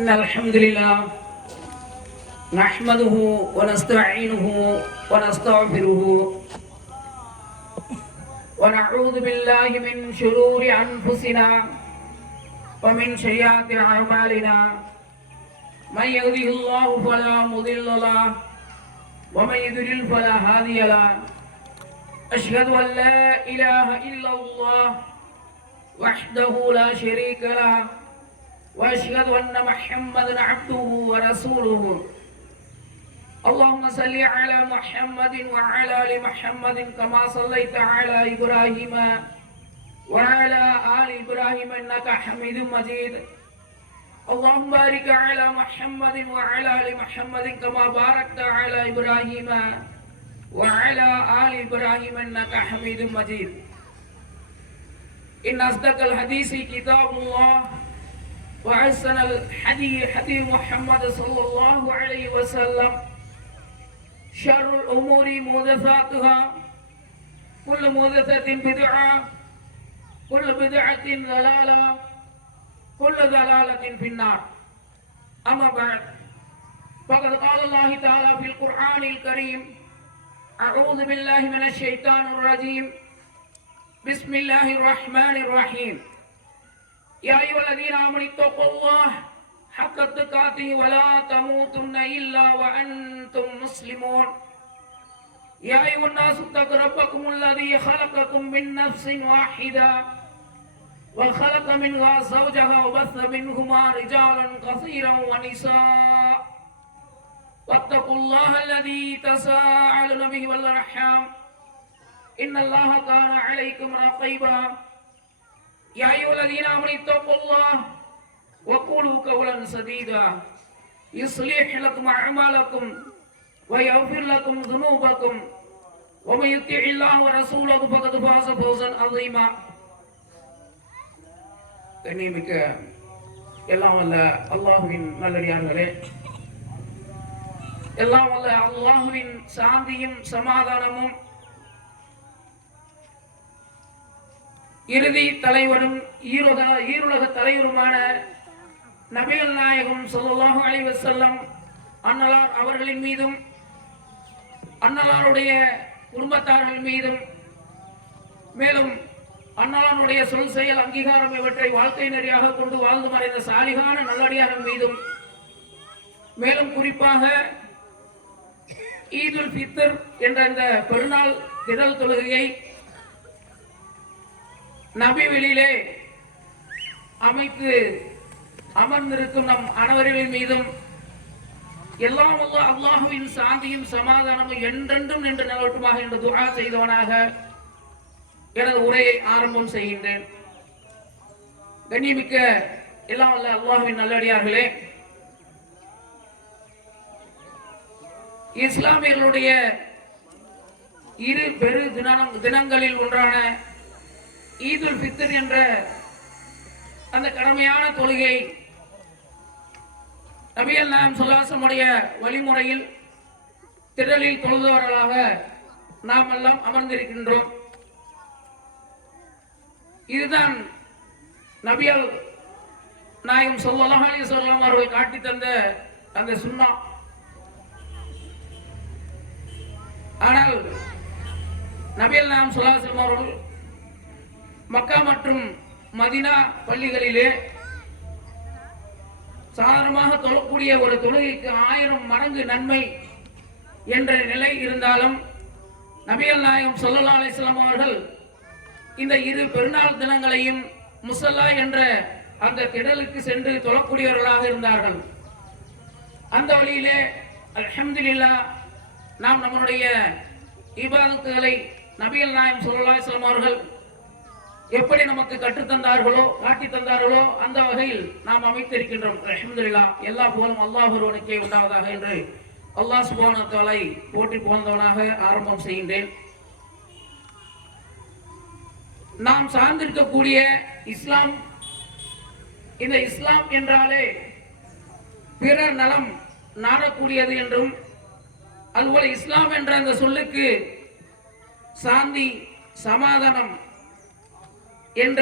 إن الحمد لله نحمده ونستعينه ونستغفره ونعوذ بالله من شرور أنفسنا ومن سيئات أعمالنا من يهده الله فلا مضل له ومن يضلل فلا هادي له أشهد أن لا إله إلا الله وحده لا شريك له وأشهد أن محمدا عبده ورسوله اللهم صل على محمد وعلى آل محمد كما صليت على إبراهيم وعلى آل إبراهيم إنك حميد مجيد اللهم بارك على محمد وعلى آل محمد كما باركت على إبراهيم وعلى آل إبراهيم إنك حميد مجيد إن أصدق الحديث كتاب الله وأحسن الحديث حديث محمد صلى الله عليه وسلم شر الأمور محدثاتها كل محدثة بدعة كل بدعة ضلالة كل ضلالة في النار أما بعد فقد قال الله تعالى في القرآن الكريم أعوذ بالله من الشيطان الرجيم بسم الله الرحمن الرحيم يا أيها الذين آمنوا اتقوا الله حق تقاته ولا تموتن إلا وأنتم مسلمون يا أيها الناس اتقوا ربكم الذي خلقكم من نفس واحدة وخلق منها زوجها وبث منهما رجالا كثيرا ونساء واتقوا الله الذي تساءلون به والأرحام إن الله كان عليكم رقيبا يا أيها الذين آمنوا اتقوا الله وقولوا قولا سديدا يصلح لكم أعمالكم ويغفر لكم ذنوبكم ومن يطع الله ورسوله فقد فاز فوزا عظيما கண்ணியமிக்க எல்லாம் வல்ல அல்லாஹுவின் நல்லடியார்களே, எல்லாம் வல்ல அல்லாஹுவின் சாந்தியும் சமாதானமும் இறுதி தலைவரும் ஈருலக தலைவருமான நபிகள் நாயகம் ஸல்லல்லாஹு அலைஹி வஸல்லம் அன்னலார் அவர்களின் மீதும் அன்னலாருடைய குடும்பத்தார்கள் மீதும் மேலும் அன்னலாருடைய சொல் செயல் அங்கீகாரம் இவற்றை வாழ்க்கை நெறியாக கொண்டு வாழ்ந்து மறைந்த சாலிகான நல்லடியார்கள் மீதும் மேலும் குறிப்பாக ஈதுல் ஃபித்ர் என்ற இந்த பெருநாள் திடல் தொழுகையை நபிவெளியிலே அமைத்து அமர்ந்திருக்கும் நம் அனைவரின் மீதும் எல்லாம் அல்லாஹுவின் சாந்தியும் சமாதானமும் என்றென்றும் நின்று நிலவட்டுமாக என்று துஆ செய்தவனாக எனது உரையை ஆரம்பம் செய்கின்றேன். கண்ணியமிக்க எல்லாம் வல்ல அல்லாஹுவின் நல்லடியார்களே, இஸ்லாமியர்களுடைய இரு பெரு தினங்களில் ஒன்றான ஈதுல் ஃபித்ர் என்ற அந்த கடமையான தொழுகை நபிகள் நாயகம் ஸல்லல்லாஹு அலைஹி வஸல்லம் வழிமுறையில் திடலில் தொழுதவர்களாக நாம் எல்லாம் அமர்ந்திருக்கின்றோம். இதுதான் நபிகள் நாயகம் ஸல்லல்லாஹு அலைஹி வஸல்லம் அவர்கள் காட்டி தந்த அந்த சுன்னா. ஆனால் நபிகள் நாயகம் ஸல்லல்லாஹு அலைஹி வஸல்லம் அவர்கள் மக்கா மற்றும் மதீனா பள்ளிகளிலே சாதாரணமாக தொழக்கூடிய ஒரு தொழுகைக்கு 1000 மடங்கு நன்மை என்ற நிலை இருந்தாலும் நபிகள் நாயகம் ஸல்லல்லாஹு அலைஹி வஸல்லம் அவர்கள் இந்த இரு பெருநாள் தினங்களையும் முஸல்லா என்ற அந்த திடலுக்கு சென்று தொழக்கூடியவர்களாக இருந்தார்கள். அந்த வழியிலே அல்ஹம்துலில்லாஹ் நாம் நம்முடைய இபாதத்துகளை நபிகள் நாயகம் ஸல்லல்லாஹு அலைஹி வஸல்லம் அவர்கள் எப்படி நமக்கு கற்றுத்தந்தார்களோ காட்டி தந்தார்களோ அந்த வகையில் நாம் அமைத்திருக்கின்றோம். அல்ஹம்துலில்லாஹ் எல்லா புகழும் அல்லாஹ் ஒருவனுக்கே உண்டாவதாக என்று அல்லாஹ் சுப்ஹானஹு வ தஆலா போற்றி புகழ்ந்தவனாக ஆரம்பம் செய்கின்றேன். நாம் சார்ந்திருக்கக்கூடிய இஸ்லாம், இந்த இஸ்லாம் என்றாலே பிறர் நலம் நாடக்கூடியது என்றும் அதுபோல இஸ்லாம் என்ற அந்த சொல்லுக்கு சாந்தி சமாதானம் என்ற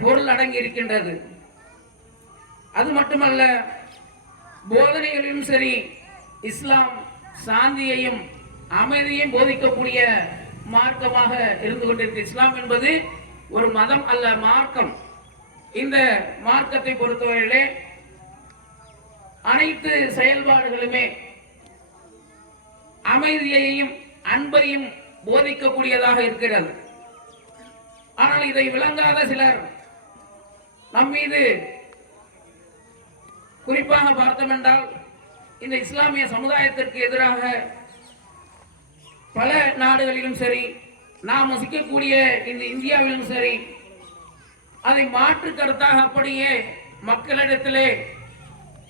பொருள் அடங்கி இருக்கின்றது. அது மட்டுமல்ல, போதனைகளிலும் சரி இஸ்லாம் சாந்தியையும் அமைதியையும் போதிக்கக்கூடிய மார்க்கமாக இருந்து கொண்டிருக்கு. இஸ்லாம் என்பது ஒரு மதம் அல்ல, மார்க்கம். இந்த மார்க்கத்தை பொறுத்தவரையிலே அனைத்து செயல்பாடுகளுமே அமைதியையும் அன்பையும் போதிக்கக்கூடியதாக இருக்கிறது. ஆனால் இதை விளங்காத சிலர் நம் மீது குறிப்பாக பார்த்தோம் என்றால் இந்த இஸ்லாமிய சமுதாயத்திற்கு எதிராக பல நாடுகளிலும் சரி, நாம் வசிக்கக்கூடிய இந்த இந்தியாவிலும் சரி, அதை மாற்று கருத்தாக அப்படியே மக்களிடத்திலே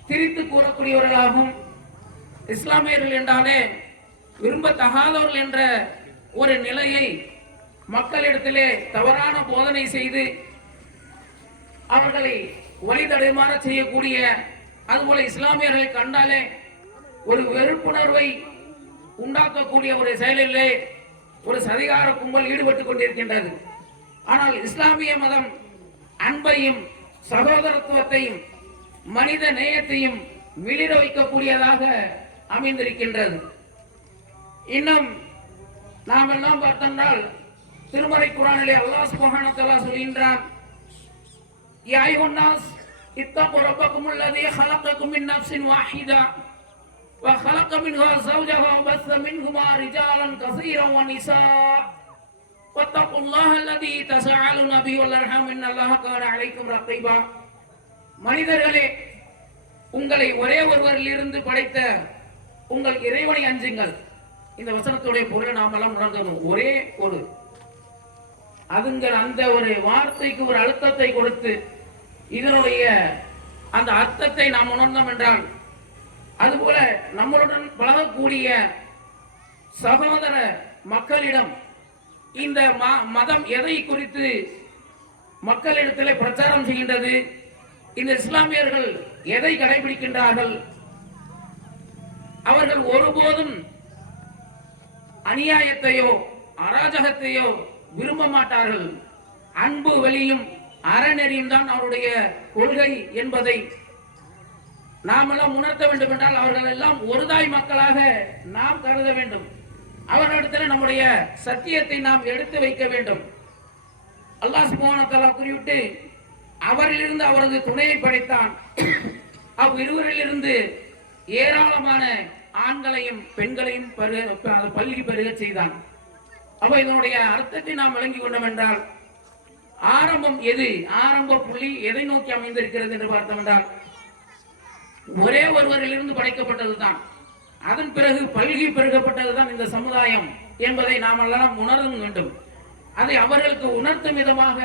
திரித்து கூறக்கூடியவர்களாகவும், இஸ்லாமியர்கள் என்றாலே விரும்பத்தகாதவர்கள் என்ற ஒரு நிலையை மக்களிடத்திலே தவறான போதனை செய்து அவர்களை வழிதடுமாற செய்யக்கூடிய, அதுபோல இஸ்லாமியர்களை கண்டாலே ஒரு வெறுப்புணர்வை உண்டாக்கக்கூடிய ஒரு செயலிலே ஒரு சதிகார கும்பல் ஈடுபட்டுக் கொண்டிருக்கின்றது. ஆனால் இஸ்லாமிய மதம் அன்பையும் சகோதரத்துவத்தையும் மனித நேயத்தையும் மிளிர வைக்கக்கூடியதாக அமைந்திருக்கின்றது. இன்னும் நாம் எல்லாம் பார்த்தோம்னால் திருமறை குர்ஆனிலே அல்லாஹ் சுப்ஹானஹு வ தஆலா சொல்கின்றான், யா அய்யுஹன்னாஸ் இத்தகு ரப்பக்குமுல்லதீ ஹலகக்கும் மின் நஃப்ஸின் வாஹிதா வ ஹலக மின்ஹா ஸௌஜஹா வ பஸ்ஸ மின்ஹுமா ரிஜாலன் கஸீரன் வ நிஸாஅ வத்தகுல்லாஹ அல்லதீ தஸஅலுன பிஹி வல் அர்ஹாம் இன்னல்லாஹ கான அலைக்கும் ரகீபா. மனிதர்களே, உங்களை ஒரே ஒருவரிலிருந்து படைத்த உங்கள் இறைவனை அஞ்சுங்கள். இந்த வசனத்துடைய பொருளை நாம் எல்லாம் உணர்ந்தோம். ஒரே ஒரு அதுங்கள் அந்த ஒரு வார்த்தைக்கு ஒரு அழுத்தத்தை கொடுத்து இதனுடைய அந்த அர்த்தத்தை நாம் உணர்ந்தோம் என்றால், அதுபோல நம்மளுடன் பழகக்கூடிய சகோதர மக்களிடம் இந்த மதம் எதை குறித்து மக்களிடத்திலே பிரச்சாரம் செய்கின்றது, இந்த இஸ்லாமியர்கள் எதை கடைபிடிக்கின்றார்கள், அவர்கள் ஒருபோதும் அநியாயத்தையோ அராஜகத்தையோ விரும்ப மாட்டார்கள். அன்பு வழியும் அறநெறியும் தான் அவருடைய கொள்கை என்பதை நாமெல்லாம் உணர்த்த வேண்டும் என்றால் அவர்கள் எல்லாம் ஒருதாய் மக்களாக நாம் கருத வேண்டும். அவர்களிடத்தில் நம்முடைய சத்தியத்தை நாம் எடுத்து வைக்க வேண்டும். அல்லாஹ் சுப்ஹானஹு வ தஆலா குறிவிட்டு அவரிலிருந்து அவரது துணையை படைத்தான், அவ்விருவரிலிருந்து ஏராளமான ஆண்களையும் பெண்களையும் பல்கி பெருக செய்தான். அப்ப இதனுடைய அர்த்தத்தை நாம் விளங்கிக் கொண்டோம் என்றால், ஆரம்பம் எது, ஆரம்ப புள்ளி எதை நோக்கி அமைந்திருக்கிறது என்று பார்த்தோம் என்றால் ஒரே ஒருவரிலிருந்து படைக்கப்பட்டதுதான். அதன் பிறகு பல்கி பெருகப்பட்டதுதான் இந்த சமுதாயம் என்பதை நாம் எல்லாம் உணர வேண்டும். அதை அவர்களுக்கு உணர்த்தும் விதமாக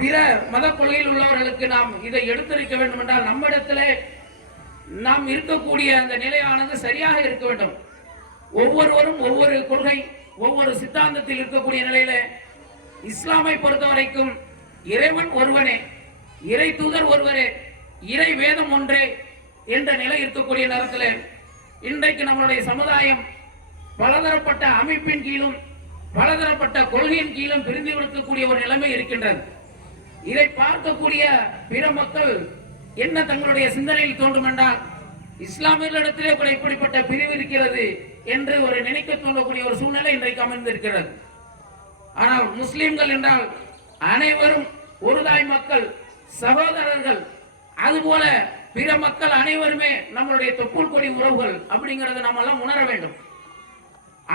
பிற மத கொள்கையில் உள்ளவர்களுக்கு நாம் இதை எடுத்துரைக்க வேண்டும் என்றால் நம்மிடத்திலே நாம் இருக்கக்கூடிய அந்த நிலையானது சரியாக இருக்க வேண்டும். ஒவ்வொருவரும் ஒவ்வொரு கொள்கை ஒவ்வொரு சித்தாந்தத்தில் இருக்கக்கூடிய நிலையில இஸ்லாமை பொறுத்த வரைக்கும் இறைவன் ஒருவனே, இறை தூதர் ஒருவரே, இறை வேதம் ஒன்றே என்ற நிலை இருக்கக்கூடிய நேரத்தில் இன்றைக்கு நம்மளுடைய சமுதாயம் பலதரப்பட்ட அமைப்பின் கீழும் பலதரப்பட்ட கொள்கையின் கீழும் பிரிந்து கொடுக்கக்கூடிய ஒரு நிலைமை இருக்கின்றது. இதை பார்க்கக்கூடிய பிற மக்கள் என்ன தங்களுடைய சிந்தனையில் தோன்றும் என்றால், இஸ்லாமியர்களிடத்திலே கூட இப்படிப்பட்ட பிரிவு இருக்கிறது என்று ஒரு நினைக்க தோன்றக்கூடிய ஒரு சூழ்நிலை இன்றைக்கு அமைந்திருக்கிறது. ஆனால் முஸ்லிம்கள் என்றால் அனைவரும் ஒருதாய் மக்கள், சகோதரர்கள், அதுபோல பிற மக்கள் அனைவருமே நம்மளுடைய தொப்புள் கொடி உறவுகள் அப்படிங்கறத நம்ம எல்லாம் உணர வேண்டும்.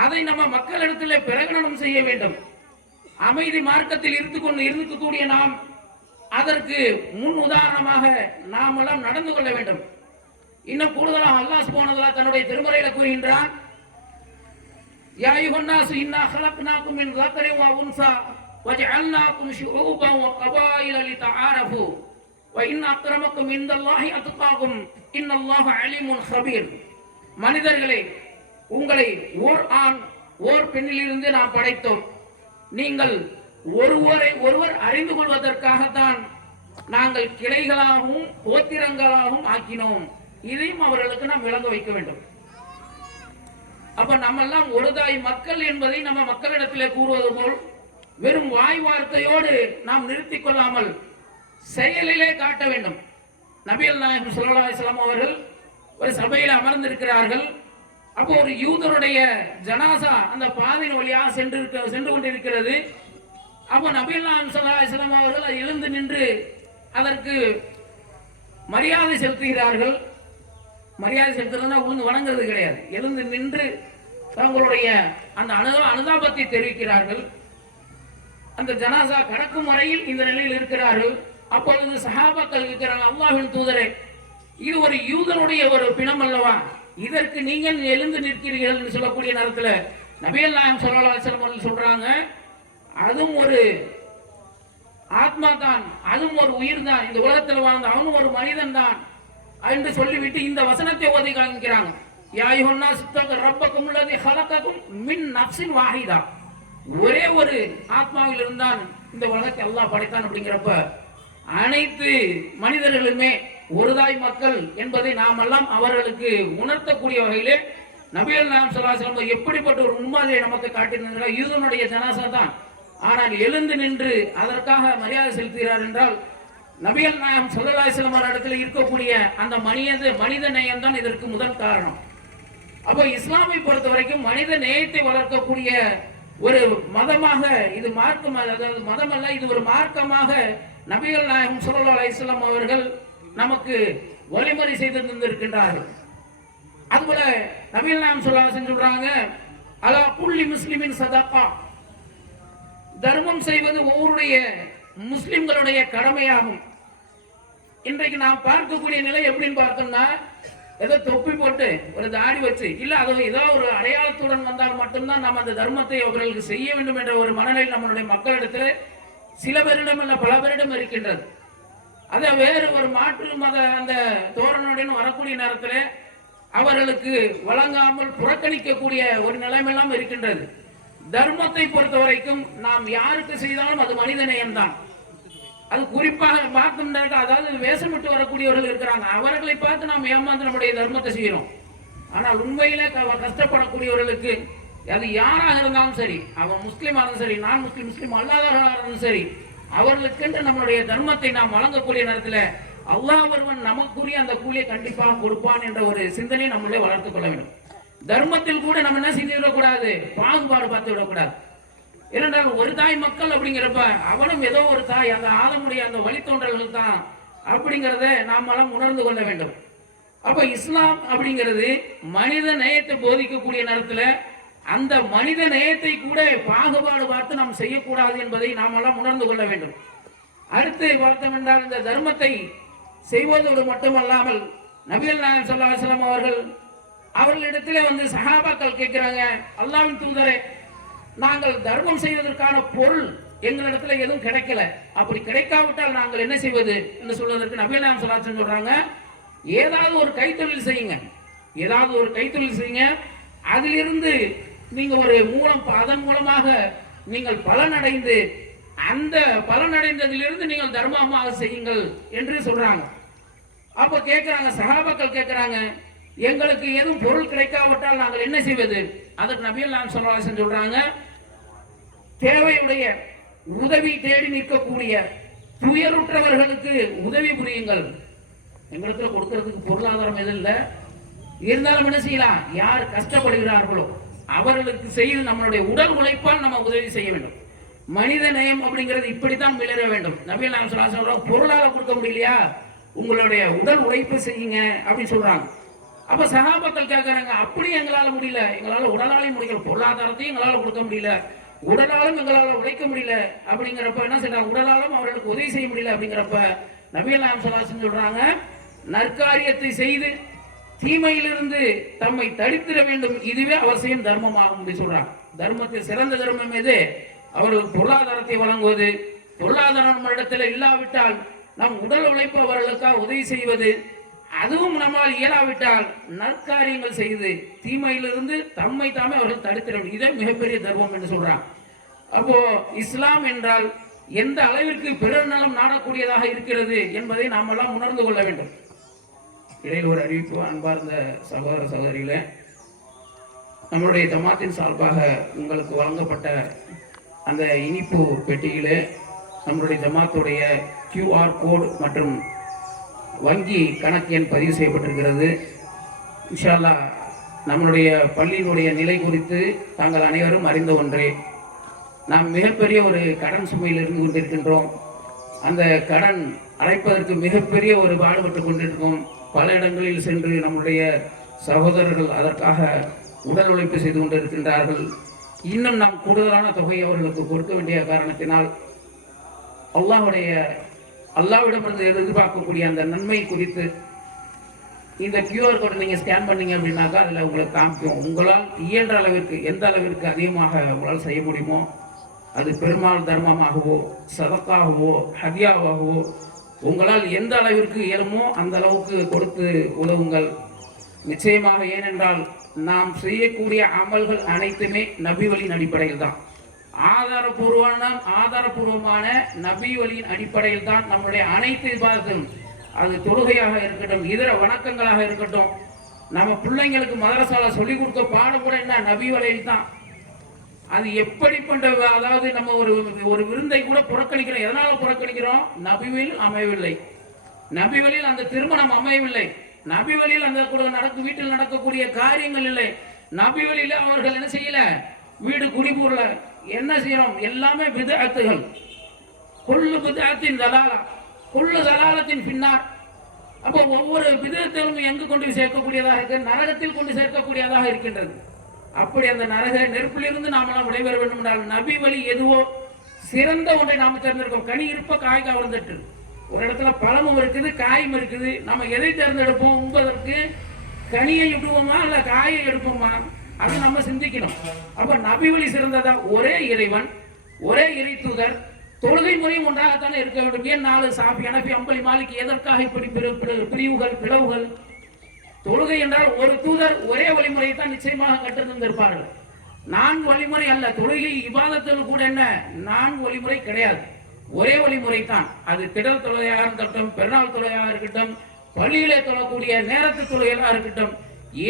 அதை நம்ம மக்களிடத்திலே பிரகடனம் செய்ய வேண்டும். அமைதி மார்க்கத்தில் இருக்கக்கூடிய நாம் அதற்கு முன் உதாரணமாக நாம் எல்லாம் நடந்து கொள்ள வேண்டும். இன்னும் கூடுதலாக அல்லாஹ் சுப்ஹானஹு வ தஆலா தன்னுடைய திருமறையில கூறுகின்றான், யா அய்யுஹன்னாஸ் இன்னா ஹலக்னாகும் மின் ஸக்கரின் வ உன்ஸா வஜஅல்னாகும் ஷுஊபன் வ கபாயில லிதஆரஃபு வ இன் அக்ரமக்கும் இன்தல்லாஹி அத்காகும் இன்னல்லாஹ அலீமுன் ஹபீர். மனிதர்களே, உங்களை ஓர் ஆண் ஓர் பெண்ணிலிருந்து நாம் படைத்தோம். நீங்கள் ஒருவரை ஒருவர் அறிந்து கொள்வதற்காகத்தான் நாங்கள் கிளைகளாகவும் கோத்திரங்களாகவும் ஆக்கினோம். இதையும் அவர்களுக்கு நாம் விளங்க வைக்க வேண்டும். அப்ப நம்ம எல்லாம் ஒருதாய் மக்கள் என்பதை நம்ம மக்களிடத்திலே கூறுவது போல் வெறும் வாய் வார்த்தையோடு நாம் நிறுத்திக் கொள்ளாமல் செயலிலே காட்ட வேண்டும். நபிகள் நாயகம் ஸல்லல்லாஹு அலைஹி வஸல்லம் அவர்கள் ஒரு சபையில் அமர்ந்திருக்கிறார்கள். அப்போ ஒரு யூதருடைய ஜனாசா அந்த பாதையின் வழியாக சென்று கொண்டிருக்கிறது. அப்போ நபிகள் நாயகம் ஸல்லல்லாஹு அலைஹி வஸல்லம் அவர்கள் எழுந்து நின்று அதற்கு மரியாதை செலுத்துகிறார்கள். மரியாதை செலுத்துறதுன்னா உழுந்து வணங்குறது கிடையாது. எழுந்து நின்று தங்களுடைய அந்த அனுதாபத்தை தெரிவிக்கிறார்கள். அந்த ஜனாசா கடக்கும் வரையில் இந்த நிலையில் இருக்கிறார்கள். அப்பொழுது சஹாபாக்கள் இருக்கிறாங்க, அல்லாஹ்வின் தூதரே, இது ஒரு யூதனுடைய ஒரு பிணம் அல்லவா, இதற்கு நீங்கள் எழுந்து நிற்கிறீர்கள் என்று சொல்லக்கூடிய நேரத்தில் நபிகள் நாயகம் ஸல்லல்லாஹு அலைஹி வஸல்லம் அவர்கள் சொல்றாங்க, அதுவும் ஒரு ஆத்மா தான், அதுவும் ஒரு உயிர் தான், இந்த உலகத்தில் வாழ்ந்த அவனும் ஒரு மனிதன் தான் என்று சொல்லிவிட்டு இந்த வசனத்தை ஓதி காண்கிறாங்க. யா அய்யுஹன்னாஸ் இத்தகு ரப்பக்கும் அல்லதி ஹலகக்கும் மின் நஃப்ஸின் வாஹிதா, ஒரே ஒரு ஆத்மாவில் இருந்தான் இந்த உலகத்தை அல்லாஹ் படைத்தான். அப்படிங்கிறப்ப அனைத்து மனிதர்களுமே ஒருதாய் மக்கள் என்பதை நாம் எல்லாம் அவர்களுக்கு உணர்த்தக்கூடிய வகையிலே நபிகள் நாயகம் ஸல்லல்லாஹு அலைஹி வஸல்லம் எப்படிப்பட்ட ஒரு முன்மாதிரியை நமக்கு காட்டியிருந்தார்கள். யூதனுடைய ஜனாசா தான், ஆனால் எழுந்து நின்று அதற்காக மரியாதை செலுத்துகிறார் என்றால் நபிகள் நாயகம் ஸல்லல்லாஹு அலைஹி வஸல்லம் இடத்துல இருக்கக்கூடிய அந்த மனித நேயம் தான் இதற்கு முதல் காரணம். அப்போ இஸ்லாமை பொறுத்த வரைக்கும் மனித நேயத்தை வளர்க்கக்கூடிய ஒரு மதமாக இது மார்க்கம், அதாவது மதம் அல்ல, இது ஒரு மார்க்கமாக நபிகள் நாயகம் ஸல்லல்லாஹு அலைஹி வஸல்லம் அவர்கள் நமக்கு வழிமுறை செய்து தந்திருக்கின்றார்கள். அதுபோல நபிகள் நாயகம் ஸல்லல்லாஹு அலைஹி வஸல்லம் சொல்றாங்க, அலா குல்லி முஸ்லிமின் சதகா, தர்மம் செய்வது ஒவ்வொருடைய முஸ்லிம்களுடைய கடமையாகும். இன்றைக்கு நாம் பார்க்கக்கூடிய நிலை எப்படின்னு பார்த்தோம்னா, ஏதோ தொப்பி போட்டு ஒரு தாடி வச்சு இல்ல அது ஏதோ ஒரு அடையாளத்துடன் வந்தால் மட்டும்தான் நாம் அந்த தர்மத்தை அவர்களுக்கு செய்ய வேண்டும் என்ற ஒரு மனநிலை நம்மளுடைய மக்களிடத்தில் சில பேரிடம் அல்ல பல பேரிடம் இருக்கின்றது. அதை வேறு ஒரு மாற்று மத அந்த தோரணுடன் வரக்கூடிய நேரத்தில் அவர்களுக்கு வழங்காமல் புறக்கணிக்கக்கூடிய ஒரு நிலைமையெல்லாம் இருக்கின்றது. தர்மத்தை பொறுத்த வரைக்கும் நாம் யாருக்கு செய்தாலும் அது மனித நேயம்தான். அது குறிப்பாக பார்த்தோம்னா, அதாவது வேஷமிட்டு வரக்கூடியவர்கள் இருக்கிறாங்க, அவர்களை பார்த்து நாம் ஏமாந்து நம்முடைய தர்மத்தை செய்யறோம். ஆனால் உண்மையில கஷ்டப்படக்கூடியவர்களுக்கு அது யாராக இருந்தாலும் சரி, அவன் முஸ்லீம் ஆனாலும் சரி, நான் முஸ்லீம் அல்லாதவர்களாக இருந்தாலும் சரி, அவர்களுக்கென்று நம்மளுடைய தர்மத்தை நாம் வழங்கக்கூடிய நேரத்தில் அல்லாஹ் ஒருவன் நமக்குரிய அந்த கூலியை கண்டிப்பாக கொடுப்பான் என்ற ஒரு சிந்தனையை நம்மளே வளர்த்துக் கொள்ள வேண்டும். தர்மத்தில் கூட நம்ம என்ன செய்து விடக்கூடாது, பாகுபாடு பார்த்து விடக்கூடாது. ஏனென்றால் ஒரு தாய் மக்கள் அப்படிங்கிறப்ப அவனும் ஏதோ ஒரு தாய், அந்த ஆதமுடைய அந்த வழித்தோன்றல்கள் தான் அப்படிங்கிறத நாம் எல்லாம் உணர்ந்து கொள்ள வேண்டும். அப்ப இஸ்லாம் அப்படிங்கிறது மனித நேயத்தை போதிக்கக்கூடிய நேரத்தில் அந்த மனித நேயத்தை கூட பாகுபாடு பார்த்து நாம் செய்யக்கூடாது என்பதை நாம் எல்லாம் உணர்ந்து கொள்ள வேண்டும். அடுத்து பார்த்தோம் என்றால் இந்த தர்மத்தை செய்வதோடு மட்டுமல்லாமல் நபிகள் நாயகம் ஸல்லல்லாஹு அலைஹி வஸல்லம் அவர்களிடத்திலே வந்து சஹாபாக்கள் கேட்கிறாங்க, அல்லாஹ்வின் தூதரே, நாங்கள் தர்மம் செய்வதற்கான பொருள் எங்களிடத்துல எதுவும் கிடைக்கல, அப்படி கிடைக்காவிட்டால் நாங்கள் என்ன செய்வது என்று சொல்வதற்கு நபிகள் நாயகம் ஸல்லல்லாஹு அலைஹி வஸல்லம் சொல்றாங்க, ஏதாவது ஒரு கைத்தொழில் செய்யுங்க, ஏதாவது ஒரு கைத்தொழில் செய்யுங்க, அதிலிருந்து நீங்க ஒரு அதன் மூலமாக நீங்கள் பலனடைந்து அந்த பலனடைந்ததிலிருந்து நீங்கள் தர்மமாக செய்யுங்கள் என்று சொல்றாங்க. அப்ப கேட்கிறாங்க சஹாபாக்கள் கேட்கிறாங்க, எங்களுக்கு எதுவும் பொருள் கிடைக்காவிட்டால் நாங்கள் என்ன செய்வது? அதற்கு நபிகள் நாயகம் ஸல்லல்லாஹு அலைஹி வஸல்லம் சொல்றாங்க, தேவையுடைய உதவி தேடி நிற்கக்கூடிய துயருற்றவர்களுக்கு உதவி புரியுங்கள். எங்களுக்கு கொடுக்கறதுக்கு பொருளாதாரம் எதுவும் இல்லை, இருந்தாலும் என்ன செய்யலாம், யார் கஷ்டப்படுகிறார்களோ அவர்களுக்கு செய்து நம்மளுடைய உடல் உழைப்பால் நம்ம உதவி செய்ய வேண்டும். மனித நேயம் அப்படிங்கிறது இப்படித்தான் மிளற வேண்டும். நபிகள் நாயகம் ஸல்லல்லாஹு அலைஹி வஸல்லம் பொருளால கொடுக்க முடியலையா, உங்களுடைய உடல் உழைப்பு செய்யுங்க அப்படின்னு சொல்றாங்க. அப்ப சஹாபாக்கள் கேட்கறாங்க, அப்படி எங்களால முடியல, எங்களால உடலாலையும் முடியல, பொருளாதாரத்தையும் எங்களால கொடுக்க முடியல, உடலாலும் எங்களால உழைக்க முடியல அப்படிங்கிறப்ப என்ன செய்யறாங்க, உடலாலும் அவர்களுக்கு உதவி செய்ய முடியல அப்படிங்கிறப்ப நபிகள் நாயகம் ஸல்லல்லாஹு அலைஹி வஸல்லம் சொல்றாங்க, நற்காரியத்தை செய்து தீமையிலிருந்து தம்மை தடுத்திட வேண்டும், இதுவே அவசியம் தர்மமாகும் அப்படி சொல்றாங்க. தர்மத்தில் சிறந்த தர்மம் எது? அவர்களுக்கு பொருளாதாரத்தை வழங்குவது, பொருளாதாரம் இடத்துல இல்லாவிட்டால் நம் உடல் உழைப்பு அவர்களுக்காக உதவி செய்வது, அதுவும் நம்மால் இயலாவிட்டால் நற்காரியங்கள் செய்து தீமையிலிருந்து தம்மை தாமே அவர்கள் தடுத்திடும், இதே மிகப்பெரிய தர்மம் என்று சொல்றாங்க. அப்போ இஸ்லாம் என்றால் எந்த அளவிற்கு பிறர் நலம் நாடக்கூடியதாக இருக்கிறது என்பதை நாம் எல்லாம் உணர்ந்து கொள்ள வேண்டும். இடையில் ஒரு அறிவிப்பு, அன்பார்ந்த சகோதர சகோதரிகளே, நம்மளுடைய ஜமாத்தின் சார்பாக உங்களுக்கு வழங்கப்பட்ட அந்த இனிப்பு பெட்டியிலே நம்மளுடைய ஜமாத்துடைய QR கோட் மற்றும் வங்கி கணக்கு எண் பதிவு செய்யப்பட்டிருக்கிறது. இன்ஷா அல்லாஹ் நம்மளுடைய பள்ளியினுடைய நிலை குறித்து தாங்கள் அனைவரும் அறிந்த ஒன்றே. நாம் மிகப்பெரிய ஒரு கடன் சுமையில் இருந்து கொண்டிருக்கின்றோம். அந்த கடன் அடைப்பதற்கு மிகப்பெரிய ஒரு பாடுபட்டு கொண்டிருக்கும். பல இடங்களில் சென்று நம்முடைய சகோதரர்கள் அதற்காக உடல் உழைப்பு செய்து கொண்டிருக்கின்றார்கள். இன்னும் நாம் கூடுதலான தொகை அவர்களுக்கு கொடுக்க வேண்டிய காரணத்தினால் அல்லாஹ்விடமிருந்து எதிர்பார்க்கக்கூடிய அந்த நன்மை குறித்து இந்த QR கோடை நீங்கள் ஸ்கேன் பண்ணீங்க அப்படின்னாக்கா அதில் உங்களுக்கு காமிக்கும். உங்களால் இயன்ற அளவிற்கு எந்த அளவிற்கு அதிகமாக உங்களால் செய்ய முடியுமோ, அது பெருமாள் தர்மமாகவோ சதக்காகவோ ஹதியாவாகவோ உங்களால் எந்த அளவிற்கு இயலுமோ அந்த அளவுக்கு கொடுத்து உதவுங்கள். நிச்சயமாக, ஏனென்றால் நாம் செய்யக்கூடிய அமல்கள் அனைத்துமே நபி வழியின் அடிப்படையில் தான். ஆதாரபூர்வமான நபி வழியின் அடிப்படையில் தான் நம்முடைய அனைத்து இபாதத்தும், அது தொழுகையாக இருக்கட்டும், இதர வணக்கங்களாக இருக்கட்டும், நம்ம பிள்ளைங்களுக்கு மதரசால சொல்லிக் கொடுக்க பாடம் கூட என்ன நபி வழியில் தான். அது எப்படிப்பட்ட, அதாவது நம்ம ஒரு விருந்தை கூட புறக்கணிக்கிறோம். எதனால புறக்கணிக்கிறோம்? நபி வழியில் அமையவில்லை, நபி வழியில் அந்த திருமணம் அமையவில்லை, நபி வழியில் அந்த வீட்டில் நடக்கக்கூடிய காரியங்கள் இல்லை, நபி வழியில் அவர்கள் என்ன செய்யல, வீடு குடிபூர்ல என்ன செய்யறோம், எல்லாமே பித்அத்துகள். குல்லு பித்அத்தின் தலாலா குல்லு தலாலத்தின் பின்னார். அப்போ ஒவ்வொரு பித்அத்திலும் எங்கு கொண்டு சேர்க்கக்கூடியதாக இருக்கு, நரகத்தில் கொண்டு சேர்க்கக்கூடியதாக இருக்கின்றது. அப்படி அந்த நரக நெருப்பிலிருந்து நாமெல்லாம் விடைபெற வேண்டும் என்றால் நபி வழி எதுவோ சிறந்த ஒன்றை நாம தேர்ந்தெடுப்போம். கனி இருப்ப காய் கவர்ந்துட்டு, ஒரு இடத்துல பழமும் இருக்குது காயும் இருக்குது, நம்ம எதை தேர்ந்தெடுப்போம் என்பதற்கு? கனியை விடுவோமா இல்ல காயை எடுப்போமா? அது நம்ம சிந்திக்கணும். அப்ப நபி வழி சிறந்ததா? ஒரே இறைவன், ஒரே இறை தூதர், தொழுகை முறையும் ஒன்றாகத்தானே இருக்க வேண்டும். ஏன் 4 சாஃபி அனபி அம்பலி மாலிக் எதற்காக இப்படி பிரிவுகள் பிளவுகள்? தொழுகை என்றால் ஒரு தூதர் ஒரே வழிமுறையை தான் நிச்சயமாக கற்றுத்தந்திருப்பார்கள். 4 வழிமுறை அல்ல. தொழுகை இபாதத்தில் கூட என்ன 4 வழிமுறை கிடையாது, ஒரே வழிமுறை தான். அது திடல் தொழுகையாக இருக்கட்டும், பெருநாள் தொழுகையாக இருக்கட்டும், பள்ளியிலே தொழக்கூடிய நேரத்து தொழுகையாக இருக்கட்டும்,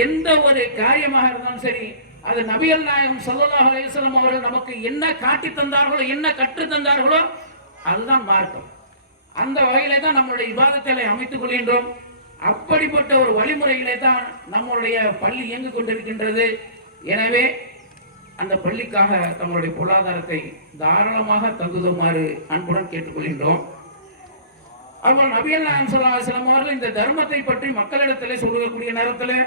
எந்த ஒரு காரியமாக இருந்தாலும் சரி, அது நபிகள் நாயகம் ஸல்லல்லாஹு அலைஹி வஸல்லம் அவர்கள் நமக்கு என்ன காட்டி தந்தார்களோ, என்ன கற்று தந்தார்களோ அதுதான் மார்க்கம். அந்த வகையிலே தான் நம்மளுடைய இபாதத்தை அமைத்துக் கொள்கின்றோம். அப்படிப்பட்ட ஒரு வழிமுறையிலே தான் நம்மளுடைய பள்ளி இயங்கு கொண்டிருக்கின்றது. எனவே அந்த பள்ளிக்காக தங்களுடைய பொருளாதாரத்தை தாராளமாக தங்குதுமாறு அன்புடன் கேட்டுக்கொள்கின்றோம். அப்போ நபிகள் நாயகம் ஸல்லல்லாஹு அலைஹி வஸல்லம் அவர்கள் இந்த தர்மத்தை பற்றி மக்களிடத்திலே சொல்லக்கூடிய நேரத்தில்,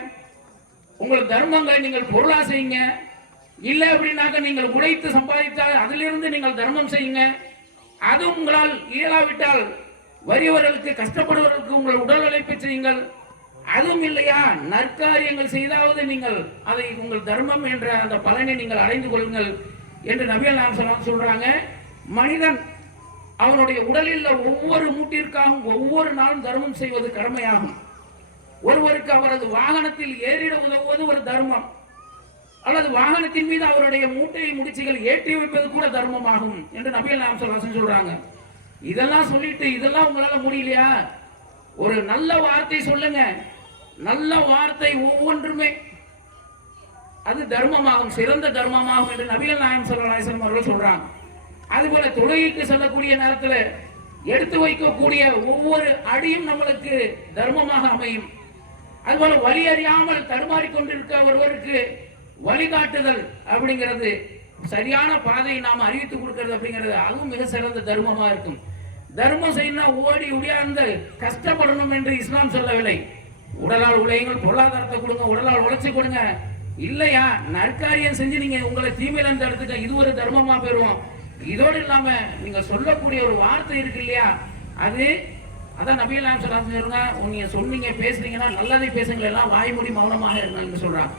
உங்கள் தர்மங்களை நீங்கள் பொருளா செய்யுங்க, இல்லை அப்படின்னாக்க நீங்கள் உழைத்து சம்பாதித்தால் அதிலிருந்து நீங்கள் தர்மம் செய்யுங்க. அது உங்களால் இயலாவிட்டால் வறியவர்களுக்கு கஷ்டப்படுவர்களுக்கு உங்கள் உடல் உழைப்பை செய்யுங்கள். அதுவும் இல்லையா, நற்காரியங்கள் செய்தாவது நீங்கள் அதை உங்கள் தர்மம் என்ற அந்த பலனை நீங்கள் அடைந்து கொள்ளுங்கள் என்று நபிகள் நாயகம் சொல்றாங்க. மனிதன் அவனுடைய உடலில் ஒவ்வொரு மூட்டிற்காகவும் ஒவ்வொரு நாளும் தர்மம் செய்வது கடமையாகும். ஒருவருக்கு அவரது வாகனத்தில் ஏறிட உதவுவது ஒரு தர்மம், அல்லது வாகனத்தின் மீது அவருடைய மூட்டை முடிச்சுகள் ஏற்றி வைப்பது கூட தர்மமாகும் என்று நபிகள் நாயகம் சொல்றாங்க. இதெல்லாம் சொல்லிட்டு இதெல்லாம் உங்களால முடியலையா, ஒரு நல்ல வார்த்தை சொல்லுங்க. நல்ல வார்த்தை ஒவ்வொன்றுமே அது தர்மமாகும், சிறந்த தர்மமாகும் என்று நபிகள் நாயகம் ஸல்லல்லாஹு அலைஹி வஸல்லம் அவர்கள் சொல்றாங்க. அதுபோல தொழுகைக்கு செல்லக்கூடிய நேரத்தில் எடுத்து வைக்கக்கூடிய ஒவ்வொரு அடியும் நம்மளுக்கு தர்மமாக அமையும். அதுபோல வழி அறியாமல் தடுமாறிக்கொண்டிருக்க ஒருவருக்கு வழிகாட்டுதல் அப்படிங்கிறது, சரியான பாதையை நாம் அறிவித்து கொடுக்கிறது அப்படிங்கிறது, அதுவும் மிக சிறந்த தர்மமாக இருக்கும். தர்மம் செய்யணும் ஓடி உடையார்ந்து கஷ்டப்படணும் என்று இஸ்லாம் சொல்லவில்லை. உடலால் உழையுங்கள், பொருளாதாரத்தை கொடுங்க, உடலால் உழைச்சி கொடுங்க. இல்லையா, நற்காரியம் செஞ்சு நீங்க உங்களை தீமையில இருந்து எடுத்துக்க, இது ஒரு தர்மமா பெறுவோம். இதோடு இல்லாம நீங்க சொல்லக்கூடிய ஒரு வார்த்தை இருக்கு இல்லையா, அதான் நபிகள் நாயகம் சொல்றாங்க, நீங்க சொன்னீங்க பேசுறீங்கன்னா நல்லதை பேசுங்க, எல்லாம் வாய்மொழி மௌனமாக இருங்க சொல்றாங்க.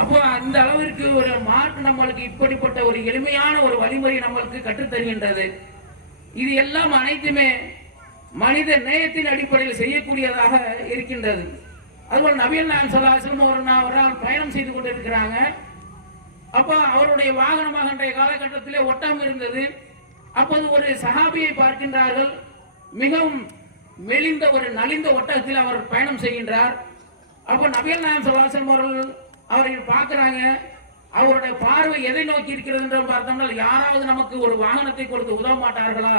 அப்போ அந்த அளவிற்கு ஒரு மார்க் நம்மளுக்கு இப்படிப்பட்ட ஒரு எளிமையான ஒரு வழிமுறை நம்மளுக்கு கற்றுத்தருகின்றது. இது எல்லாம் அனைத்துமே மனித நேயத்தின் அடிப்படையில் செய்யக்கூடியதாக இருக்கின்றது. அதுபோல் நபிகள் நாயகம் ஸல்லல்லாஹு அலைஹி வஸல்லம் ஒரு நாள் பயணம் செய்து கொண்டிருக்கிறாங்க. அப்போ அவருடைய வாகனமாக அன்றைய காலகட்டத்திலே ஒட்டகம் இருந்தது. அப்போது ஒரு சஹாபியை பார்க்கின்றார்கள். மிகவும் மெலிந்த ஒரு நலிந்த ஒட்டகத்தில் அவர் பயணம் செய்கின்றார். அப்போ நபிகள் நாயகம் ஸல்லல்லாஹு அலைஹி வஸல்லம் அவர்கள் அவரை பார்க்கிறாங்க. அவருடைய பார்வை எதை நோக்கி இருக்கிறது என்று பார்த்தோம்னா, யாராவது நமக்கு ஒரு வாகனத்தை கொடுத்து உதவ மாட்டார்களா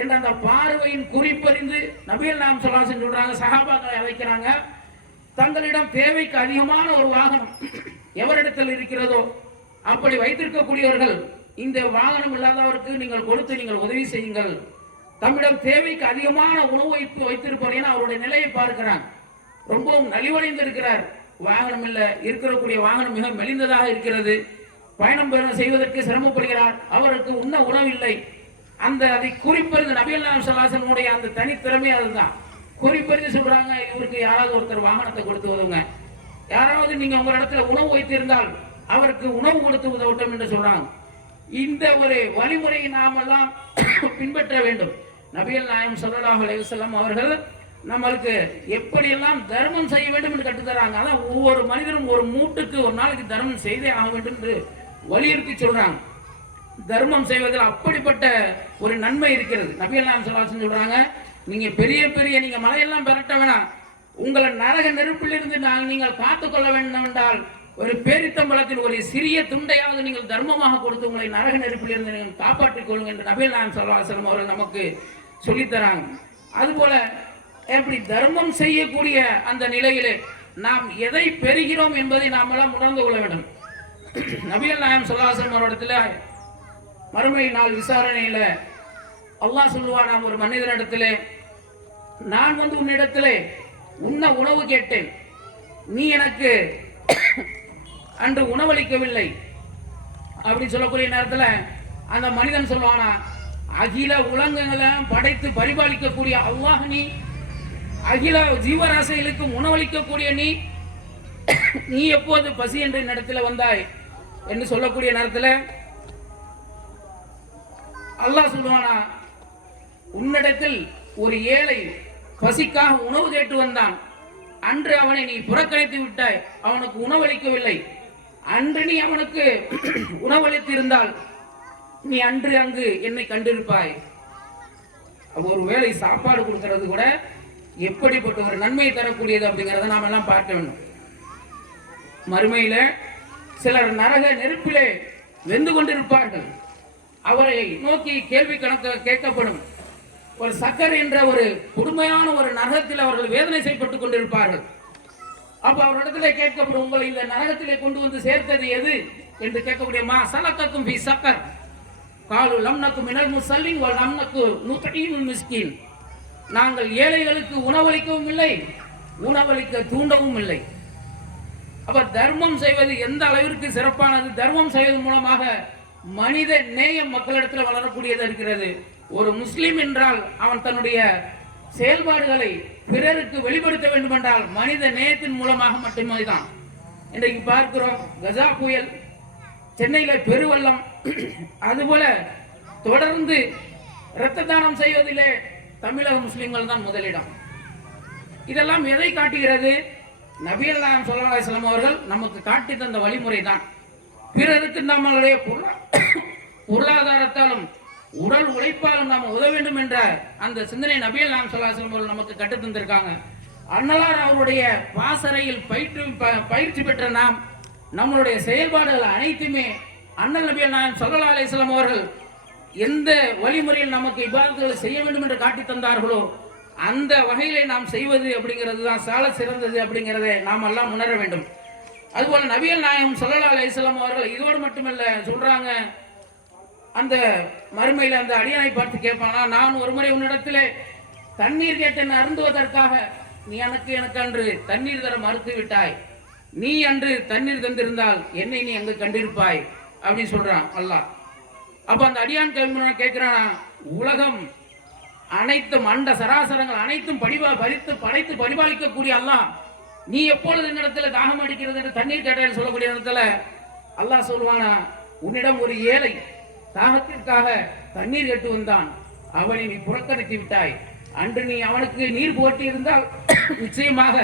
என்ற அந்த பார்வையின் குறிப்பறிந்து நபிகள் நாயகம் ஸல்லல்லாஹு அலைஹி வஸல்லம் சொல்றாங்க, சஹாபாக்களை அழைக்கிறாங்க, தங்களிடம் தேவைக்கு அதிகமான ஒரு வாகனம் எவரிடத்தில் இருக்கிறதோ அப்படி வைத்திருக்கக்கூடியவர்கள் இந்த வாகனம் இல்லாதவருக்கு நீங்கள் கொடுத்து நீங்கள் உதவி செய்யுங்கள். தம்மிடம் தேவைக்கு அதிகமான உணவு வைத்திருப்பார். அவருடைய நிலையை பார்க்கிறான், ரொம்பவும் நலிவடைந்து இருக்கிறார். வாகனம் இல்ல, இருக்கக்கூடிய வாகனம் மிக மெலிந்ததாக இருக்கிறது. பயணம் செய்வதற்கு சிரமப்படுகிறார். அவருக்கு உண்ண உணவில்லை. அதை குறிப்பறிந்து நபிகள் நாயகம் ஸல்லல்லாஹு அலைஹி வஸல்லம் அந்த தனித்திறமை அதுதான். குறிப்பறிந்து சொல்றாங்க, இவருக்கு யாராவது ஒருத்தர் வாகனத்தை கொடுத்து உதவுங்க, யாராவது நீங்க உங்க இடத்துல உணவு வைத்திருந்தால் அவருக்கு உணவு கொடுத்து உதவட்டும் என்று சொல்றாங்க. இந்த ஒரு வழிமுறையை நாம் எல்லாம் பின்பற்ற வேண்டும். நபிகள் நாயகம் ஸல்லல்லாஹு அலைஹி வஸல்லம் அவர்கள் நம்மளுக்கு எப்படியெல்லாம் தர்மம் செய்ய வேண்டும் என்று கற்றுத்தராங்க. அதான் ஒவ்வொரு மனிதனும் ஒரு மூட்டுக்கு ஒரு நாளைக்கு தர்மம் செய்தே ஆக வேண்டும் என்று வலியுறுத்தி சொல்றாங்க. தர்மம் செய்வதில் அப்படிப்பட்ட ஒரு நன்மை இருக்கிறது. நபிகள் நாயகம் ஸல்லல்லாஹு அலைஹி வஸல்லம் சொல்றாங்க, நீங்க பெரிய பெரிய நீங்க மலையெல்லாம் பெரட்ட வேணாம், உங்களை நரக நெருப்பிலிருந்து நீங்கள் காத்துக்கொள்ள வேண்டும் என்றால் ஒரு பேரித்தம்பளத்தில் ஒரு சிறிய துண்டையாவது நீங்கள் தர்மமாக கொடுத்து உங்களை நரக நெருப்பிலிருந்து நீங்கள் காப்பாற்றிக் கொள்ளுங்கள் என்று நபிகள் நாயகம் ஸல்லல்லாஹு அலைஹி வஸல்லம் அவர்கள் நமக்கு சொல்லித்தராங்க. அதுபோல எப்படி தர்மம் செய்யக்கூடிய அந்த நிலையிலே நாம் எதை பெறுகிறோம் என்பதை நாம் எல்லாம் உணர்ந்து கொள்ள வேண்டும். நபிகள் நாயகம் ஸல்லல்லாஹு அலைஹி வஸல்லம் அவரிடத்துல மறுமை நாள் விசாரணையில அல்லாஹ் சொல்லுவான், நாம் ஒரு மனிதனிடத்திலே, நான் உன்னிடத்திலே உண்ண உணவு கேட்டேன், நீ எனக்கு அன்று உணவளிக்கவில்லை அப்படி சொல்லக்கூடிய நேரத்தில் அந்த மனிதன் சொல்லுவானா, அகில உலகங்களை படைத்து பரிபாலிக்கக்கூடிய அல்லாஹ் நீ, அகில ஜீவராசிகளுக்கும் உணவளிக்கக்கூடிய நீ எப்போது பசி என்ற இடத்துல வந்தாய் என்று சொல்லக்கூடிய நேரத்தில் அல்லாஹ் சொல்லுவானா, உன்னிடத்தில் ஒரு ஏழை பசிக்காக உணவு கேட்டு வந்தான், அன்று அவனை நீ புறக்கணித்து விட்டாய், அவனுக்கு உணவளிக்கவில்லை. அன்று நீ அவனுக்கு உணவளித்து இருந்தால் நீ அன்று அங்கு என்னை கண்டிருப்பாய். ஒரு வேளை சாப்பாடு கொடுக்கிறது கூட எப்படிப்பட்ட ஒரு நன்மையை தரக்கூடியது அப்படிங்கிறத நாம் எல்லாம் பார்க்க வேண்டும். மறுமையில சிலர் நரக நெருப்பிலே வெந்து கொண்டிருப்பார்கள். அவரை நோக்கி கேள்வி கணக்கு கேட்கப்படும். ஒரு சக்கர் என்ற ஒரு கொடுமையான ஒரு நரகத்தில் அவர்கள் வேதனை செய்யப்பட்டுக் கொண்டிருப்பார்கள். அப்ப அவரிடத்துல கேட்கப்படும், உங்களை இந்த நரகத்திலே கொண்டு வந்து சேர்த்தது எது என்று கேட்கக்கூடிய, மா சலக்கக்கும் ஃபீ சக்கர் காலு லம் நக்கும் மினல் முஸல்லின் வ லம் நக்கு நுதீமுல் மிஸ்கின். நாங்கள் ஏழைகளுக்கு உணவளிக்கவும் இல்லை, உணவளிக்க தூண்டவும் இல்லை. அப்ப தர்மம் செய்வது எந்த அளவிற்கு சிறப்பானது. தர்மம் செய்வதன் மூலமாக மனித நேயம் மக்களிடத்தில் வளரக்கூடியது இருக்கிறது. ஒரு முஸ்லிம் என்றால் அவன் தன்னுடைய செயல்பாடுகளை பிறருக்கு வெளிப்படுத்த வேண்டும் என்றால் மனித நேயத்தின் மூலமாக மட்டுமே தான். இன்றைக்கு பார்க்கிறோம், கஜா புயல், சென்னையில பெருவெள்ளம், அதுபோல தொடர்ந்து இரத்த தானம் செய்வதிலே தமிழக முஸ்லிம்கள் தான் முதலிடம். இதெல்லாம் எதை காட்டுகிறது? நபிகள் நாயகம் ஸல்லல்லாஹு அலைஹி வஸல்லம் அவர்கள் நமக்கு காட்டி தந்த வழிமுறை தான். பிறருக்கு நம்மளுடைய பொருளாதாரத்தாலும் உடல் உழைப்பாலும் நாம் உதவ வேண்டும் என்ற அந்த சிந்தனை நபிகள் நாயகம் ஸல்லல்லாஹு அலைஹி வஸல்லம் நமக்கு கற்றுத் தந்திருக்காங்க. அன்னலார் அவருடைய பாசறையில் பயிற்சி பெற்ற நாம் நம்மளுடைய செயல்பாடுகள் அனைத்துமே அண்ணல் நபிகள் நாயகம் ஸல்லல்லாஹு அலைஹி வஸல்லம் அவர்கள் எந்த வழிமுறையில் நமக்கு இபாதத்துகளை செய்ய வேண்டும் என்று காட்டி தந்தார்களோ அந்த வகையிலே நாம் செய்வது அப்படிங்கிறது தான் சால சிறந்தது அப்படிங்கிறதை நாம் எல்லாம் உணர வேண்டும். அதுபோல நபிகள் நாயகம் ஸல்லல்லாஹு அலைஹி வஸல்லம் அவர்கள் இதோடு மட்டுமல்ல சொல்றாங்க, அந்த மறுமையில அந்த அடியானை பார்த்து கேட்பானா, நான் ஒரு முறை உன்னிடத்திலே தண்ணீர் கேட்டேன் அருந்துவதற்காக, நீ எனக்கு அன்று தண்ணீர் தர மறுத்து விட்டாய், நீ அன்று தண்ணீர் தந்திருந்தால் என்னை நீ அங்கு கண்டிருப்பாய் அப்படின்னு சொல்றான் அல்லாஹ். அப்ப அந்த அடியான் கேட்கிறானா, உலகம் அனைத்தும் அண்ட சராசரங்கள் அனைத்தும் படைத்து பரிபாலிக்கக்கூடிய அல்லாஹ், நீ எப்பொழுது என்னிடத்துல தாகம் அடிக்கிறது என்று தண்ணீர் கேட்டேன்னு சொல்லக்கூடிய இடத்துல அல்லாஹ் சொல்லுவானா, உன்னிடம் ஒரு ஏழை தாகத்திற்காக தண்ணீர் கேட்டு வந்தான், அவனை நீ புறக்கணித்து விட்டாய், அன்று நீ அவனுக்கு நீர் போட்டி இருந்தால் நிச்சயமாக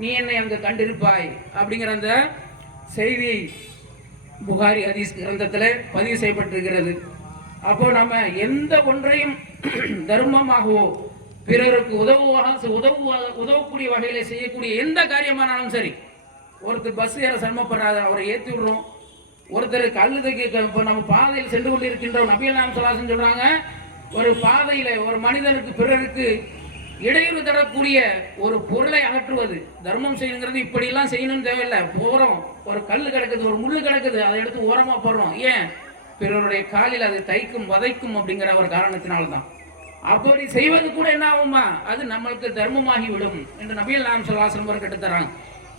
நீ என்னை அங்கு கண்டிருப்பாய் அப்படிங்கிற அந்த செய்தி புகாரி ஹதீஸ் கிரந்தத்தில் பதிவு செய்யப்பட்டிருக்கிறது. அப்போ நம்ம எந்த ஒன்றையும் தர்மமாகவோ பிறருக்கு உதவக்கூடிய வகையில செய்யக்கூடிய எந்த காரியமானாலும் சரி, ஒருத்தர் பஸ் ஏற சிரமப்படுறாரு, அவரை ஏற்றி விடுறோம். ஒருத்தர் கல்லுக்கு நம்ம பாதையில் சென்று கொண்டு இருக்கின்றோம். நபிகள் நாயகம் ஸல்லல்லாஹு அலைஹி வஸல்லம் சொல்றாங்க, ஒரு பாதையில ஒரு மனிதனுக்கு பிறருக்கு இடையூறு தரக்கூடிய ஒரு பொருளை அகற்றுவது. தர்மம் செய்யணுங்கிறது இப்படியெல்லாம் செய்யணும்னு தேவையில்லை. போறோம், ஒரு கல் கிடக்குது, ஒரு முள்ளு கிடக்குது, அதை எடுத்து ஓரமா போடுறோம். ஏன்? பிறருடைய காலில் அது தைக்கும் வதைக்கும் அப்படிங்கிற ஒரு காரணத்தினால்தான். அப்படி செய்வது கூட என்ன ஆகுமா? அது நம்மளுக்கு தர்மமாகி விடும் என்று நபிகள் நாயகம் ஸல்லல்லாஹு அலைஹி வஸல்லம் கட்டுத்தராங்க.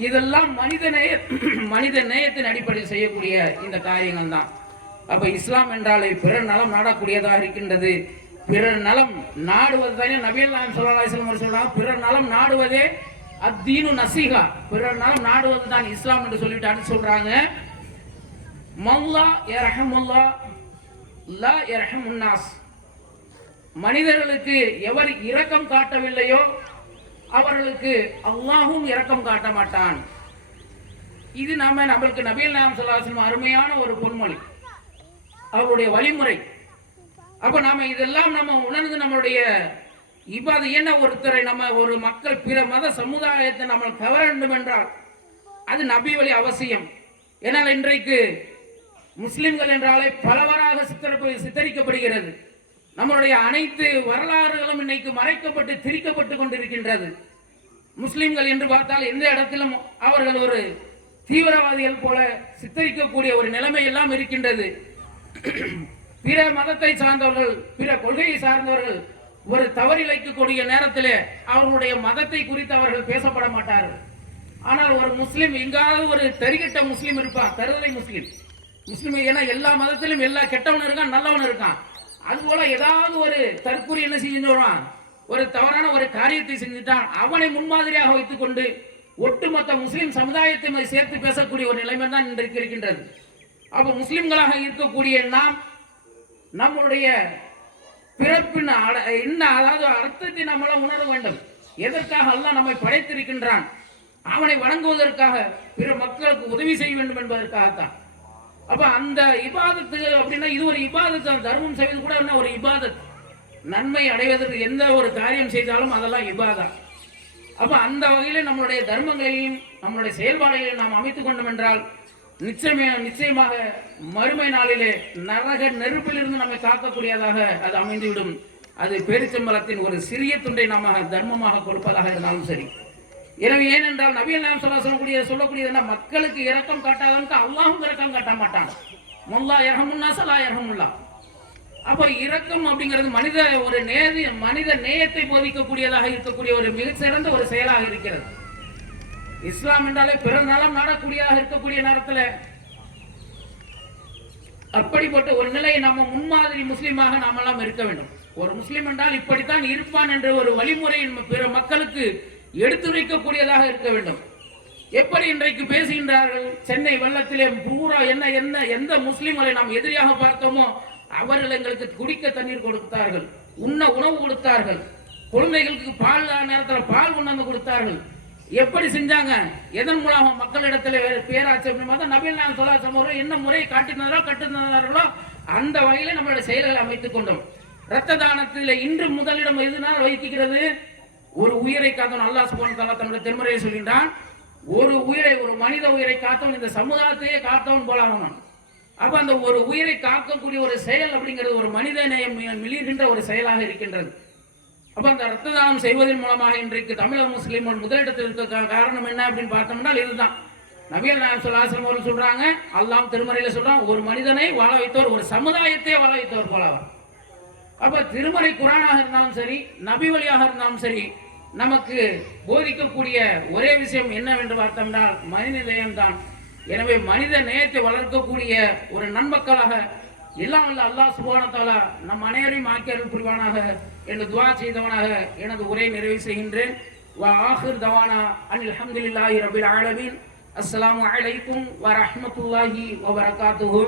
இதெல்லாம் மனித நேயத்தின் அடிப்படையில் செய்யக்கூடிய இந்த காரியங்கள் தான். அப்ப இஸ்லாம் என்றாலே பிறர் நலம் நாடக்கூடியதாக இருக்கின்றது. பிறர் நலம் நாடுவது தானே நபிகள் நாயகம் ஸல்லல்லாஹு அலைஹி வஸல்லம் சொல்றாங்க. பிறர் நலம் நாடுவதே அத்தீனு நசீஹா, பிறர் நலம் நாடுவது தான் இஸ்லாம் என்று சொல்லிட்டு சொல்றாங்க. மல்லா யர்ஹமுல்லா லா யர்ஹமுன் நாஸ், மனிதர்களுக்கு எவர் இரக்கம் காட்டவில்லையோ அவர்களுக்கு அல்லாஹ்வும் இரக்கம் காட்ட மாட்டான். இது நம்மளுக்கு நபிகள் நாயகம் ஸல்லல்லாஹு அலைஹி வஸல்லம் அருமையான ஒரு பொன்மொழி, அவருடைய வழிமுறை. அப்ப நாம இதெல்லாம் நம்ம உணர்ந்து நம்மளுடைய இபாது என்ன, ஒருத்தரை நம்ம ஒரு மக்கள் பிற மத சமுதாயத்தை நம்ம கவர வேண்டும் என்றால் அது நபி வழி அவசியம். ஏனால் இன்றைக்கு முஸ்லிம்கள் என்றாலே பலவராக சித்தரிக்கப்படுகிறது. நம்மளுடைய அனைத்து வரலாறுகளும் இன்னைக்கு மறைக்கப்பட்டு திரிக்கப்பட்டு கொண்டிருக்கின்றது. முஸ்லிம்கள் என்று பார்த்தால் எந்த இடத்திலும் அவர்கள் ஒரு தீவிரவாதிகள் போல சித்தரிக்கக்கூடிய ஒரு நிலைமை எல்லாம் இருக்கின்றது. பிற மதத்தை சார்ந்தவர்கள், பிற கொள்கையை சார்ந்தவர்கள் ஒரு தவறிழைக்கக்கூடிய நேரத்தில் அவர்களுடைய மதத்தை குறித்து அவர்கள் பேசப்பட மாட்டார்கள். ஆனால் ஒரு முஸ்லிம், எங்காவது ஒரு தரிகட்ட முஸ்லிம் இருப்பான், தருதலை முஸ்லிம். ஏன்னா எல்லா மதத்திலும் எல்லா கெட்டவன் இருக்கான், நல்லவன் இருக்கான். அதுபோல ஏதாவது ஒரு தற்கூறி என்ன செஞ்சுடுவான், ஒரு தவறான ஒரு காரியத்தை செஞ்சுட்டான், அவனை முன்மாதிரியாக வைத்துக் கொண்டு ஒட்டுமொத்த முஸ்லிம் சமுதாயத்தை சேர்த்து பேசக்கூடிய ஒரு நிலைமை தான் இன்றைக்கு இருக்கின்றது. அப்ப முஸ்லிம்களாக இருக்கக்கூடிய நாம் நம்முடைய பிறப்பின் என்ன, அதாவது அர்த்தத்தை நம்மளாம் உணர வேண்டும். எதற்காக அல்லாஹ் நம்மை படைத்திருக்கின்றான்? அவனை வணங்குவதற்காக, பிற மக்களுக்கு உதவி செய்ய வேண்டும் என்பதற்காகத்தான். அப்ப அந்த இபாதத்து அப்படின்னா இது ஒரு இபாதத்து. தர்மம் செய்வது கூட என்ன ஒரு இபாதத். நன்மை அடைவதற்கு எந்த ஒரு காரியம் செய்தாலும் அதெல்லாம் இபாதா. அப்ப அந்த வகையில நம்மளுடைய தர்மங்களையும் நம்மளுடைய செயல்பாடுகளையும் நாம் அமைத்துக் கொண்டோம் என்றால் நிச்சயமாக மறுமை நாளிலே நரக நெருப்பிலிருந்து நம்மை காக்கக்கூடியதாக அது அமைந்துவிடும். அது பேரிச்சம்பளத்தின் ஒரு சிறிய துண்டை நாம தர்மமாக கொடுப்பதாக இருந்தாலும் சரி. எனவே ஏனென்றால் நபிகள் நாயகம் ஸல்லல்லாஹு அலைஹி வஸல்லம் சொல்லக்கூடியது மக்களுக்கு இரக்கம் காட்டாதவனுக்கு அல்லாஹ்வும் இரக்கம் காட்ட மாட்டான். மல்லா யர்ஹமுன் நாஸ் லா யர்ஹமுல்லாஹ். அப்போ இரக்கம் அப்படிங்கிறது மனித நேயத்தை போதிக்கக்கூடியதாக இருக்கக்கூடிய ஒரு மிகச்சிறந்த ஒரு செயலாக இருக்கிறது. இஸ்லாம் என்றாலே பிறர் நலம் நாடக்கூடியதாக இருக்கக்கூடிய நேரத்தில் அப்படிப்பட்ட ஒரு நிலையை நம்ம முன்மாதிரி முஸ்லீமாக நாமெல்லாம் இருக்க வேண்டும். ஒரு முஸ்லீம் என்றால் இப்படித்தான் இருப்பான் என்ற ஒரு வழிமுறை பிற மக்களுக்கு எடுத்துரைக்கக்கூடியதாக இருக்க வேண்டும். எப்படி இன்றைக்கு பேசுகின்றார்கள், சென்னை வெள்ளத்திலே பூரா எந்த முஸ்லிம்களை நாம் எதிரியாக பார்த்தோமோ அவர்கள் எங்களுக்கு குடிக்க தண்ணீர் கொடுத்தார்கள், உண்ண உணவு கொடுத்தார்கள், குழந்தைகளுக்கு பால் நேரத்தில் பால் கொண்டாந்து கொடுத்தார்கள். எப்படி செஞ்சாங்க? எதன் மூலமாக மக்களிடத்தில் பேராட்சி அப்படின்னு நபிகள் நாயகம் ஸல்லல்லாஹு அலைஹி வஸல்லம் என்ன முறையை கட்டுனார்களோ அந்த வகையில நம்மளுடைய செயல்களை அமைத்துக் கொண்டோம். இரத்த தானத்தில் இன்று முதலிடம் எதுனால் வைக்கிறது? ஒரு உயிரை காத்தவன். அல்லாஹ் சுப்ஹானஹு வ தஆலா தன்னுடைய திருமறையை சொல்கின்றான், ஒரு உயிரை, ஒரு மனித உயிரை காத்தவன் இந்த சமுதாயத்தையே காத்தவன் போல ஆகணும். அப்ப அந்த ஒரு உயிரை காக்கக்கூடிய ஒரு செயல் அப்படிங்கிறது ஒரு மனித நேயம் மிளிர்கின்ற ஒரு செயலாக இருக்கின்றது. அப்ப அந்த ரத்த தானம் செய்வதன் மூலமாக இன்றைக்கு தமிழக முஸ்லிம்கள் முதலிடத்தில் இருக்க காரணம் என்ன அப்படின்னு பார்த்தோம்னா இதுதான். நபிகள் நாயகம் ஸல்லல்லாஹு அலைஹி வஸல்லம் சொல்றாங்க, அல்லாஹ் திருமறையில சொல்றான், ஒரு மனிதனை வாழ வைத்தவர் ஒரு சமுதாயத்தை வாழ வைத்தவர் போல. அப்ப திருமறை குர்ஆனாக இருந்தாலும் சரி, நபி வழியாக இருந்தாலும் சரி, நமக்கு போதிக்கக்கூடிய ஒரே விஷயம் என்னவென்று பார்த்தோம்னா மனித நேயம்தான். எனவே மனித நேயத்தை வளர்க்கக்கூடிய ஒரு நன்மக்களாக எல்லாம் வல்ல அல்லாஹ் சுப்ஹானஹு வ தஆலா நம் அனைவரையும் ஆக்கி அருள் புரிவானாக என்று துஆ செய்தவனாக எனது உரையை நிறைவு செய்கின்றேன். வ ஆகிர் தவானா அனில் ஹம்துலில்லாஹி ரப்பில் ஆலமீன். அஸ்ஸலாமு அலைக்கும் வ ரஹ்மத்துல்லாஹி வ பரகாத்துஹு.